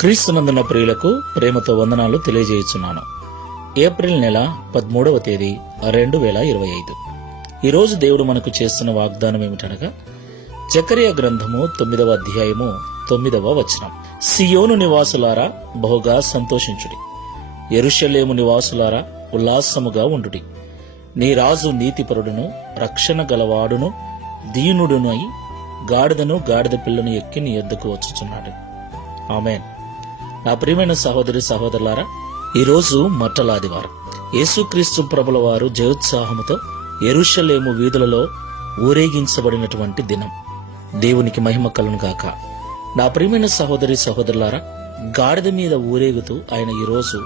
క్రీస్తునందున ప్రియులకు ప్రేమతో వందనాలు తెలియజేయుచున్నాను. ఏప్రిల్ నెల 13వ తేదీ 2025. ఈరోజు దేవుడు మనకు చేస్తున్న వాగ్దానం ఏమిటనగా జకర్యా గ్రంథము 9వ అధ్యాయము 9వ వచనం. సియోను నివాసులారా బహుగా సంతోషించుడి, యెరూషలేము నివాసులారా ఉల్లాసముగా ఉండుడి. నీ రాజు నీతిపరుడును రక్షణ గలవాడును దీనుడును అయి గాడిదను గాడిద పిల్లను ఎక్కి నీ యొద్దకు వచ్చుచున్నాడు. ఆమేన్. నా ప్రియమైన సహోదరి సహోదరులారా, ఈరోజు మట్టలాదివారం. యేసుక్రీస్తు ప్రభుల వారు జయోత్సాహముతో యెరూషలేము వీధులలో ఊరేగించబడినటువంటి దినం. దేవునికి మహిమ కలుగును గాక. నా ప్రియమైన సహోదరి సహోదరులారా, గాడిద మీద ఊరేగుతూ ఆయన ఈరోజు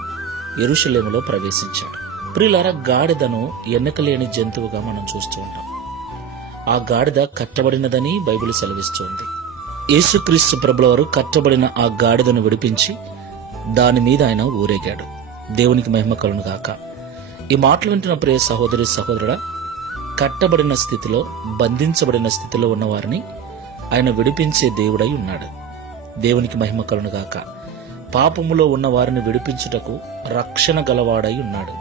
యెరూషలేములో ప్రవేశించాడు. ప్రియులారా, గాడిదను ఎన్నికలేని జంతువుగా మనం చూస్తూ ఉంటాం. ఆ గాడిద కట్టబడినదని బైబిల్ సెలవిస్తోంది. యేసుక్రీస్తు ప్రభుల వారు కట్టబడిన ఆ గాడిదను విడిపించి దాని మీద ఆయన ఊరేగాడు. దేవునికి మహిమ కలుగును గాక. ఈ మాటలు వింటున్న ప్రియ సహోదరి సహోదరుడా, కట్టబడిన స్థితిలో బంధించబడిన స్థితిలో ఉన్న వారిని ఆయన విడిపించే దేవుడై ఉన్నాడు. దేవునికి మహిమ కలుగును గాక. పాపములో ఉన్న వారిని విడిపించుటకు రక్షణ గలవాడై ఉన్నాడు.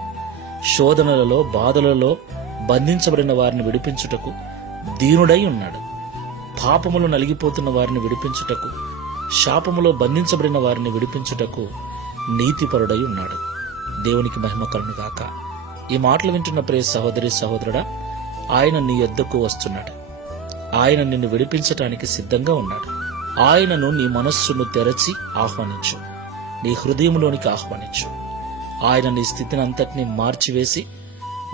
శోధనలలో బాధలలో బంధించబడిన వారిని విడిపించుటకు దీనుడై ఉన్నాడు. పాపములు నలిగిపోతున్న వారిని విడిపించుటకు, శాపములో బంధించబడిన వారిని విడిపించుటకు నీతిపరుడై ఉన్నాడు. దేవునికి మహిమ కలుగును గాక. ఈ మాటలు వింటున్న ప్రియ సహోదరి సహోదరుడా, ఆయన నీ యొద్దకు వస్తున్నాడు. ఆయన నిన్ను విడిపించటానికి సిద్ధంగా ఉన్నాడు. ఆయనను నీ మనస్సును తెరచి ఆహ్వానించు, నీ హృదయంలోనికి ఆహ్వానించు. ఆయన నీ స్థితిని అంతటినీ మార్చివేసి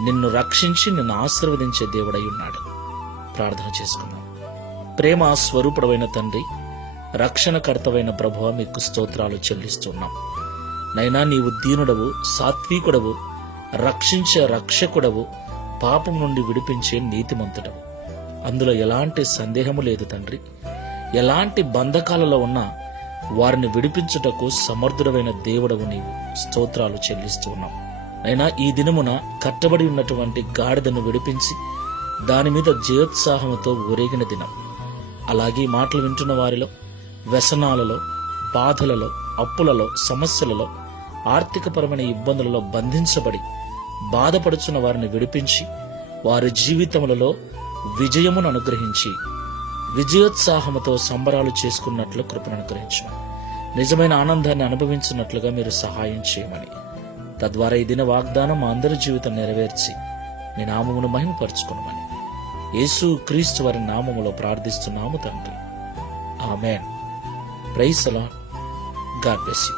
నిన్ను రక్షించి నిన్ను ఆశీర్వదించే దేవుడై ఉన్నాడు. ప్రార్థన చేసుకుందాం. ప్రేమ స్వరూపుడవైన తండ్రి, రక్షణకర్తవైన ప్రభువా, మీకు స్తోత్రాలు చెల్లిస్తున్నాం. నైనా నీవు దీనుడవు, సాత్వికుడవు, రక్షించే రక్షకుడవు, పాపం నుండి విడిపించే నీతిమంతుడవు. అందులో ఎలాంటి సందేహము లేదు తండ్రి. ఎలాంటి బంధకాలలో ఉన్నా వారిని విడిపించుటకు సమర్థుడమైన దేవుడవు నీవు. స్తోత్రాలు చెల్లిస్తూ ఉన్నాం. అయినా ఈ దినమున కట్టబడి ఉన్నటువంటి గాడిదను విడిపించి దాని మీద జయోత్సాహముతో ఊరేగిన దినం. అలాగే మాటలు వింటున్న వారిలో వ్యసనాలలో, బాధలలో, అప్పులలో, సమస్యలలో, ఆర్థికపరమైన ఇబ్బందులలో బంధించబడి బాధపడుచున్న వారిని విడిపించి వారి జీవితములలో విజయమును అనుగ్రహించి విజయోత్సాహముతో సంబరాలు చేసుకున్నట్లు కృపను అనుగ్రహించు. నిజమైన ఆనందాన్ని అనుభవించినట్లుగా మీరు సహాయం చేయమని, తద్వారా ఈ దిన వాగ్దానం మా అందరి జీవితం నెరవేర్చి మీ నామమును మహిమపరచుకునమని యేసు క్రీస్తు వారి నామములో ప్రార్థిస్తున్నాము తండ్రి. Amen. Praise the Lord. God bless you.